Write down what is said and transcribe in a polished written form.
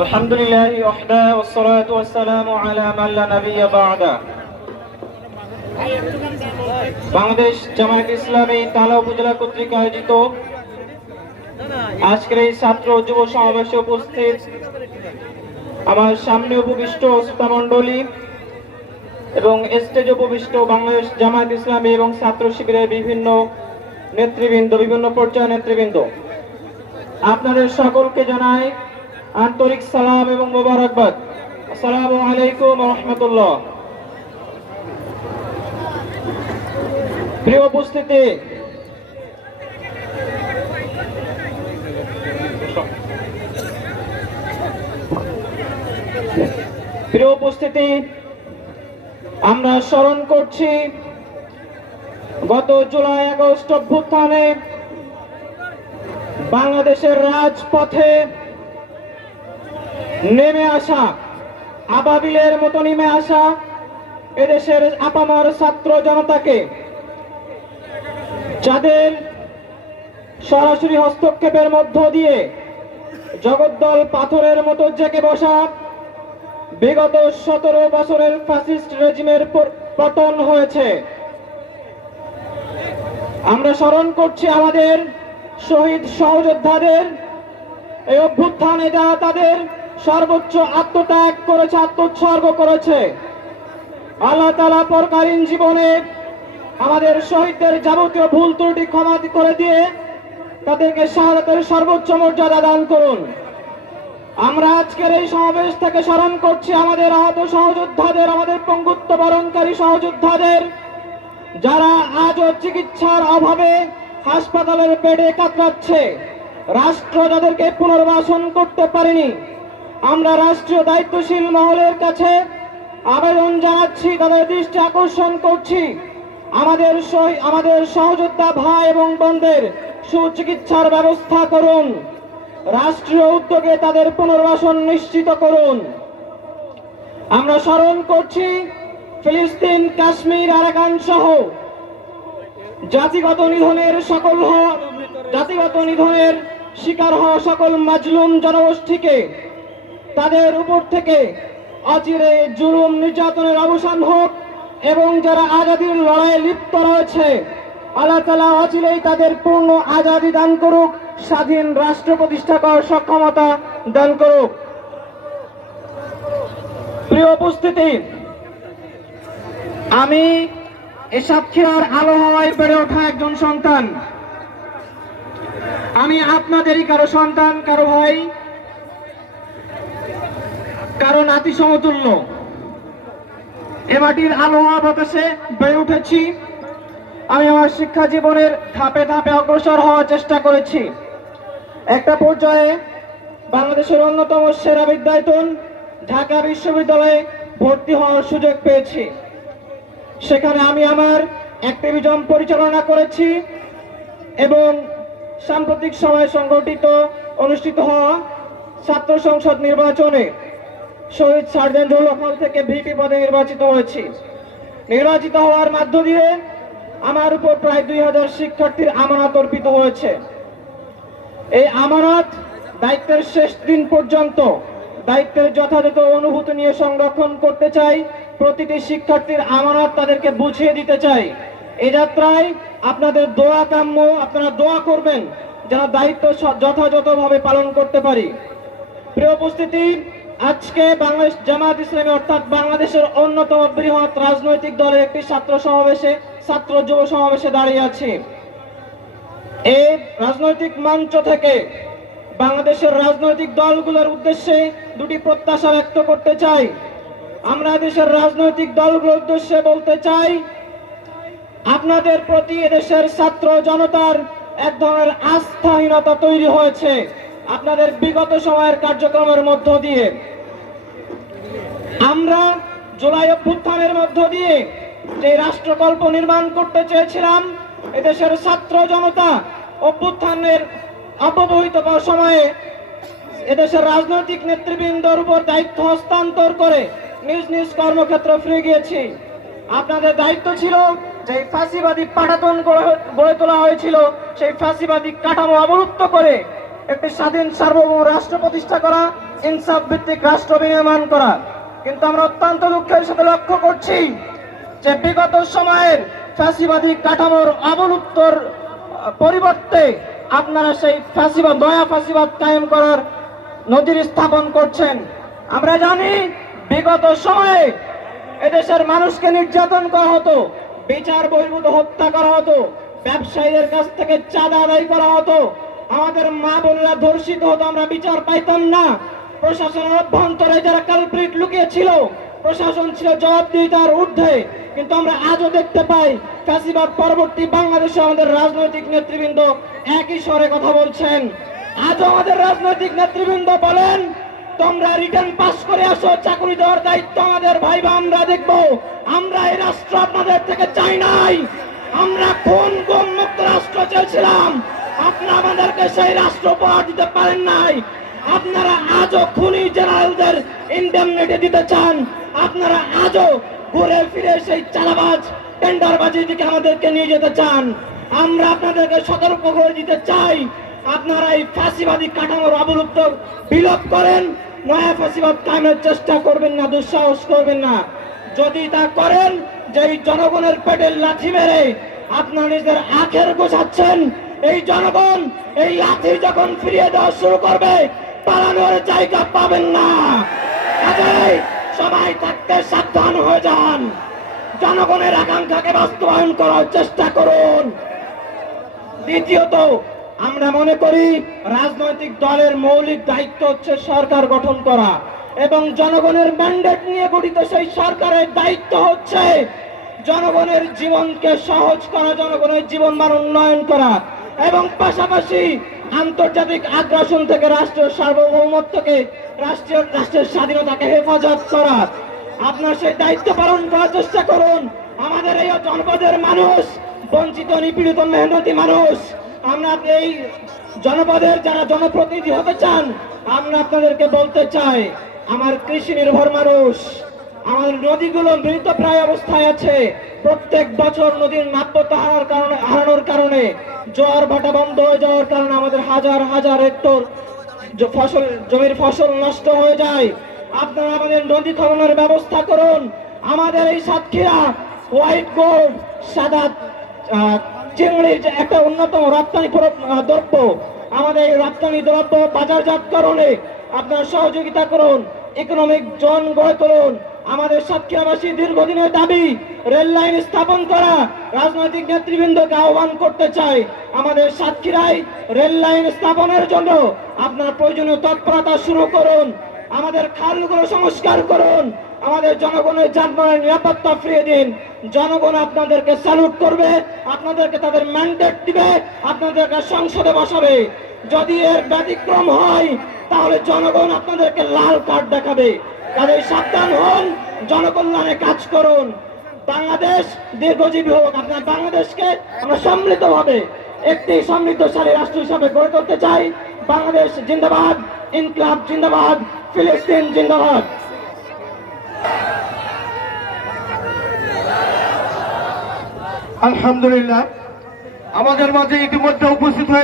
আলহামদুলিল্লাহি ওয়াহদা ওয়াসসালাতু ওয়াসসালামু আলা মান লা নাবিয়্যা বা'দা। বাংলাদেশ জামায়াত ইসলামী তালা উপজেলা কর্তৃক আয়োজিত আজকের এই ছাত্র যুব সমাবেশে উপস্থিত আমার সামনে উপবিষ্ট শ্রোতামণ্ডলী এবং স্টেজে উপবিষ্ট বাংলাদেশ জামায়াত ইসলামী এবং ছাত্র শিবিরের বিভিন্ন নেতৃবৃন্দ, বিভিন্ন পর্যায়ের নেতৃবৃন্দ, আপনাদের সকলকে জানাই আন্তরিক সালাম এবং মোবারকবাদ। আসসালামু আলাইকুম ওয়া রাহমাতুল্লাহ। প্রিয় উপস্থিতি, আমরা স্মরণ করছি গত জুলাই আগস্ট অভ্যুত্থানে বাংলাদেশের রাজপথে নেমে আসা, আবাবিলের মতো নেমে আসা এদেশের আপামর ছাত্র জনতাকে, যাদের সরাসরি হস্তক্ষেপের মধ্য দিয়ে জগদ্দল পাথরের মতো জেগে বসা বিগত 17 বছরের ফ্যাসিস্ট রেজিমের পতন হয়েছে। আমরা স্মরণ করছি আমাদের শহীদ সহযোদ্ধাদের। এই অভ্যুত্থানে যারা তাদের সর্বোচ্চ আত্মত্যাগ করেছে, আত্মোৎসর্গ করেছে, আল্লাহ তাআলা পরকালীন জীবনে আমাদের শহীদদের যাবতীয় ভুল ত্রুটি ক্ষমা করে দিয়ে তাদেরকে শাহাদাতের সর্বোচ্চ মর্যাদা দান করুন। আমরা আজকের এই সমাবেশ থেকে স্মরণ করছি আমাদের আহত সহযোদ্ধাদের, আমাদের পঙ্গুত্ব বরণকারী সহযোদ্ধাদের, যারা আজও চিকিৎসার অভাবে হাসপাতালের বেডে কাতরাচ্ছে। রাষ্ট্র যাদেরকে পুনর্বাসন করতে পারেনি, আমরা রাষ্ট্রীয় দায়িত্বশীল মহলের কাছে আবেদন জানাচ্ছি, তাদের দৃষ্টি আকর্ষণ করছি, আমাদের সহযোদ্ধা ভাই এবং বোনদের সুচিকিৎসার ব্যবস্থা করুন। রাষ্ট্রীয় উদ্যোগে তাদের পুনর্বাসন নিশ্চিত করুন। আমরা স্মরণ করছি ফিলিস্তিন, কাশ্মীর, আরাকান সহ জাতিগত নিধনের শিকার হওয়া সকল মাজলুম জনগোষ্ঠীকে, তাদের উপর থেকে অচিরে জুলুম নির্যাতনের অবসান হোক এবং যারা আজাদির লড়াইয়ে লিপ্ত রয়েছে আল্লাহ তাআলা অচিরেই তাদের পূর্ণ আজাদি দান করুক, স্বাধীন রাষ্ট্র প্রতিষ্ঠা করার সক্ষমতা দান করুক। প্রিয় উপস্থিতি, আমি এই সাতক্ষীরার আলো হাওয়ায় বেড়ে ওঠা একজন সন্তান। আমি আপনাদেরই কারো সন্তান, কারো ভাই, কারো নাতি সমতুল্য। এ মাটির আলো হাওয়া বাতাসে বেড়ে উঠেছি। আমি আমার শিক্ষা জীবনের ধাপে ধাপে অগ্রসর হওয়ার চেষ্টা করেছি। একটা পর্যায়ে বাংলাদেশের অন্যতম সেরা বিদ্যায়তন ঢাকা বিশ্ববিদ্যালয়ে ভর্তি হওয়ার সুযোগ পেয়েছি। সেখানে আমি আমার অ্যাক্টিভিজম পরিচালনা করেছি এবং সাম্প্রতিক সময়ে অনুষ্ঠিত হওয়া ছাত্র সংসদ নির্বাচনে শহীদ সার্জেন্ট হল থেকে ভিপি পদে নির্বাচিত হয়েছি। নির্বাচিত হওয়ার মধ্য দিয়ে আমার উপর প্রায় 2000 শিক্ষার্থীর আমানত অর্পিত হয়েছে। এই আমানত দায়িত্বের শেষ দিন পর্যন্ত দায়িত্বের যথাযথ অনুভূতি নিয়ে সংরক্ষণ করতে চাই। প্রতিটি শিক্ষার্থীর আমানত তাদেরকে বুঝিয়ে দিতে চাই। এই যাত্রায় আপনাদের দোয়া কাম্য, আপনারা দোয়া করবেন যেন দায়িত্ব যথাযথভাবে পালন করতে পারি। প্রিয় উপস্থিতি, আজকে বাংলাদেশ জামায়াত ইসলামী অর্থাৎ বাংলাদেশের অন্যতম বৃহৎ রাজনৈতিক দলের একটি ছাত্র যুব সমাবেশে দাঁড়িয়ে আছি। এই রাজনৈতিক মঞ্চ থেকে বাংলাদেশের রাজনৈতিক দলগুলোর উদ্দেশ্যে দুটি প্রত্যাশা ব্যক্ত করতে চাই। আমরা দেশের রাজনৈতিক দলগুলোর উদ্দেশ্যে বলতে চাই, আপনাদের প্রতি এদেশের ছাত্র জনতার এক ধরনের আস্থাহীনতা তৈরি হয়েছে আপনাদের বিগত সময়ের কার্যক্রমের মধ্য দিয়ে। আমরা জুলাই অভ্যুত্থানের মধ্য দিয়ে যে রাষ্ট্রকল্প নির্মাণ করতে চেয়েছিলাম, এদেশের ছাত্র জনতা অভ্যুত্থানের অপব্যবহৃত সময়ে এদেশের রাজনৈতিক নেতৃবৃন্দর উপর দায়িত্ব হস্তান্তর করে নিজ নিজ কর্মক্ষেত্র ফিরে গিয়েছি। আপনাদের দায়িত্ব ছিল যে ফাঁসিবাদী পাঠাতন গড়ে তোলা হয়েছিল, সেই ফাঁসিবাদী কাঠামো অবরুদ্ধ করে একটি স্বাধীন সার্বভৌম রাষ্ট্র প্রতিষ্ঠা করা, ইনসাফ ভিত্তিক রাষ্ট্র বিনির্মাণ করা। কিন্তু আমরা অত্যন্ত দুঃখের সাথে লক্ষ্য করছি যে বিগত সময়ের ফ্যাসিবাদী কাঠামোর অবলুপ্তর পরিবর্তে আপনারা সেই ফ্যাসিবাদ, নয়া ফ্যাসিবাদ কায়েম করার নজির স্থাপন করছেন। আমরা জানি বিগত সময়ে এদেশের মানুষকে নির্যাতন করা হতো, বিচার বহির্ভূত হত্যা করা হতো, ব্যবসায়ীদের কাছ থেকে চাঁদা আদায় করা হতো, আমাদের মা বোনেরা ধর্ষিত হতো, আমরা বিচার পাইতাম না। প্রশাসনের অভ্যন্তরে যারা কালপ্রিট লুকিয়েছিল, প্রশাসন ছিল জবাবদিহিতার ঊর্ধ্বে। কিন্তু আমরা আজও দেখতে পাই ফ্যাসিবাদ পরবর্তী বাংলাদেশে আমাদের রাজনৈতিক নেতৃবৃন্দ একই স্বরে কথা বলছেন। আজও আমাদের রাজনৈতিক নেতৃবৃন্দ বলেন, তোমরা রিটার্ন পাস করে আসো, চাকরি দেওয়ার দায়িত্ব আমাদের ভাইবা আমরা দেখব। আমরা এই রাষ্ট্র আপনাদের থেকে চাই নাই, আমরা খুন গুম মুক্ত রাষ্ট্র চেয়েছিলাম, আপনারা আমাদেরকে সেই রাষ্ট্র উপহার দিতে পারেন নাই। আপনারা আজও খুনি জেনারেলদের ইন্ডেমনিটি দিতে চান, আপনারা আজও ঘুরে ফিরে সেই চালাবাজ টেন্ডারবাজির দিকে আমাদেরকে নিয়ে যেতে চান। আমরা আপনাদেরকে সতর্ক করে দিতে চাই, আপনারা এই ফাঁসিবাদী কাঠামোর অবলুপ্ত বিলোপ করেন, নয়া ফাঁসিবাদ কায়েমের চেষ্টা করবেন না, দুঃসাহস করবেন না। যদি তা করেন, যে এই জনগণের পেটে লাথি মেরে আপনারা নিজেদের আখের গোছাচ্ছেন, এই জনগণ এই লাথি যখন ফিরিয়ে দেওয়া শুরু করবে, পালানোর জায়গা পাবেন না। কাজেই সবাই থাকতে সাবধান হয়ে যান, জনগণের আকাঙ্ক্ষাকে বাস্তবায়ন করার চেষ্টা করুন। দ্বিতীয়ত, আমরা মনে করি রাজনৈতিক দলের মৌলিক দায়িত্ব হচ্ছে সরকার গঠন করা এবং জনগণের ম্যান্ডেট নিয়ে গঠিত সেই সরকারের দায়িত্ব হচ্ছে জনগণের জীবনকে সহজ করা, জনগণের জীবনমান উন্নয়ন করা এবং পাশাপাশি আন্তর্জাতিক আগ্রাসন থেকে রাষ্ট্রের সার্বভৌমত্বকে, রাষ্ট্রের স্বাধীনতাকে হেফাজত করা। আপনার সেই দায়িত্ব পালন করার চেষ্টা করুন। আমাদের এই জনপদের মানুষ বঞ্চিত, নিপীড়িত, মেহনতি মানুষ। আমরা এই জনপদের যারা জনপ্রতিনিধি হতে চান, আমরা আপনাদেরকে বলতে চাই, আমার কৃষি নির্ভর মানুষ, আমাদের নদীগুলো মৃতপ্রায় অবস্থায় আছে। প্রত্যেক বছর নদীর নাব্যতা হারানোর কারণে, জোয়ার ভাটা বন্ধ হয়ে যাওয়ার কারণে আমাদের হাজার হাজার হেক্টর জমির ফসল নষ্ট হয়ে যায়। আপনারা আমাদের নদী খননের ব্যবস্থা করুন। আমাদের এই সাতক্ষীরা হোয়াইট গোল্ড, সাদা চিংড়ির যে একটা অন্যতম রপ্তানি দ্রব্য, আমাদের এই রপ্তানি দ্রব্য বাজারজাতকরণে আপনারা সহযোগিতা করুন, ইকোনমিক জোন গড়ে তুলুন। আমাদের সাতক্ষীরাবাসী দীর্ঘদিনের দাবি রেল লাইন স্থাপন করা। রাজনৈতিক নেতৃবৃন্দকে আহ্বান করতে চাই, আমাদের সাতক্ষীরায় রেল লাইন স্থাপনের জন্য আপনার প্রয়োজনীয় তৎপরতা শুরু করুন। আমাদের খালগুলো সংস্কার করুন, আমাদের জনগণের যানবাহনের নিরাপত্তা ফিরিয়ে দিন। জনগণ আপনাদেরকে স্যালুট করবে, আপনাদেরকে তাদের ম্যান্ডেট দিবে, আপনাদেরকে সংসদে বসাবে। যদি এর ব্যতিক্রম হয়, তাহলে জনগণ আপনাদেরকে লাল কার্ড দেখাবে। কাজেই সাবধান হন, জনকল্যাণে কাজ করুন। বাংলাদেশ দীর্ঘজীবী হোক। আপনার বাংলাদেশকে আমরা সমৃদ্ধভাবে একটি সমৃদ্ধশালী রাষ্ট্র হিসাবে গড়ে তুলতে চাই। বাংলাদেশ জিন্দাবাদ, ইনকলাব জিন্দাবাদ, ফিলিস্তিন জিন্দাবাদ। আলহামদুলিল্লাহ, আমাদের মাঝে ইতিমধ্যে উপস্থিত হয়ে